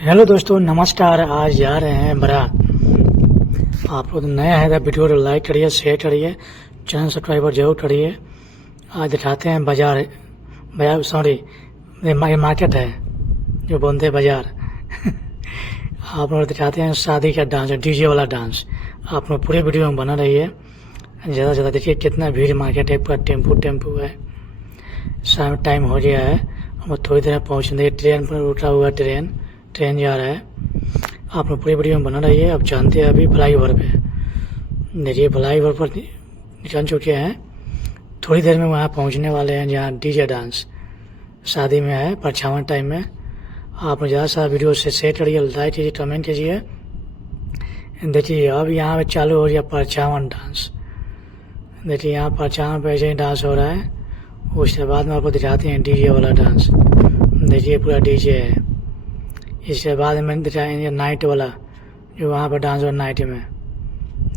Hello दोस्तों, नमस्कार। आज जा रहे हैं बारात। आप लोग नया है तो वीडियो को लाइक करिए, शेयर करिए, चैनल सब्सक्राइबर जरूर करिए। आज दिखाते हैं बाजार बाजार सॉरी, ये मार्केट है जो बोलते हैं बाजार। आप लोग दिखाते हैं शादी का डांस, डीजे वाला डांस। आप लोग पूरे वीडियो में बना रहिए। ज़्यादा से ज़्यादा देखिए कितना भीड़ मार्केट है, पूरा टेम्पू है। शाम टाइम हो गया है, हम थोड़ी देर में पहुँच देंगे। ट्रेन पर रुका हुआ ट्रेन जा रहा है। आप लोग पूरी वीडियो में बना रही है। अब जानते हैं अभी फ्लाई ओवर पे, देखिए फ्लाई ओवर पर निकल चुके हैं। थोड़ी देर में वहाँ पहुँचने वाले हैं जहाँ डीजे डांस शादी में है, परछावन टाइम में। आप ज़्यादा सा वीडियो से शेयर करिए, लाइक कीजिए, कमेंट कीजिए। देखिए अब यहाँ पे चालू हो गया परछावन डांस। देखिए यहाँ परछावन पे ऐसे ही डांस हो रहा है। उसके बाद में आपको दिखाते हैं डीजे वाला डांस। देखिए पूरा डीजे है। इसके बाद में दिखाएंगे नाइट वाला, जो वहाँ पर डांस हो नाइट में।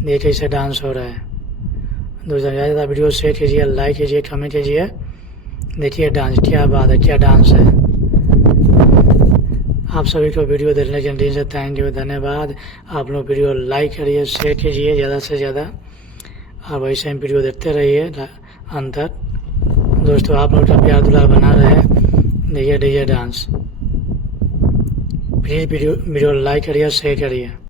देखिए इससे डांस हो रहा है। दोस्तों ज़्यादा वीडियो शेयर कीजिए, लाइक कीजिए, कमेंट कीजिए। देखिए डांस, क्या बात है, क्या डांस है। आप सभी को वीडियो देखने के लिए से थैंक यू, धन्यवाद। आप लोग वीडियो लाइक करिए, शेयर कीजिए ज़्यादा से ज़्यादा। आप ऐसे ही वीडियो देखते रहिए अंत तक। दोस्तों आप लोग का प्यार दुलार बना रहे। देखिए DJ dance. Please video like करिए, शेयर करिए।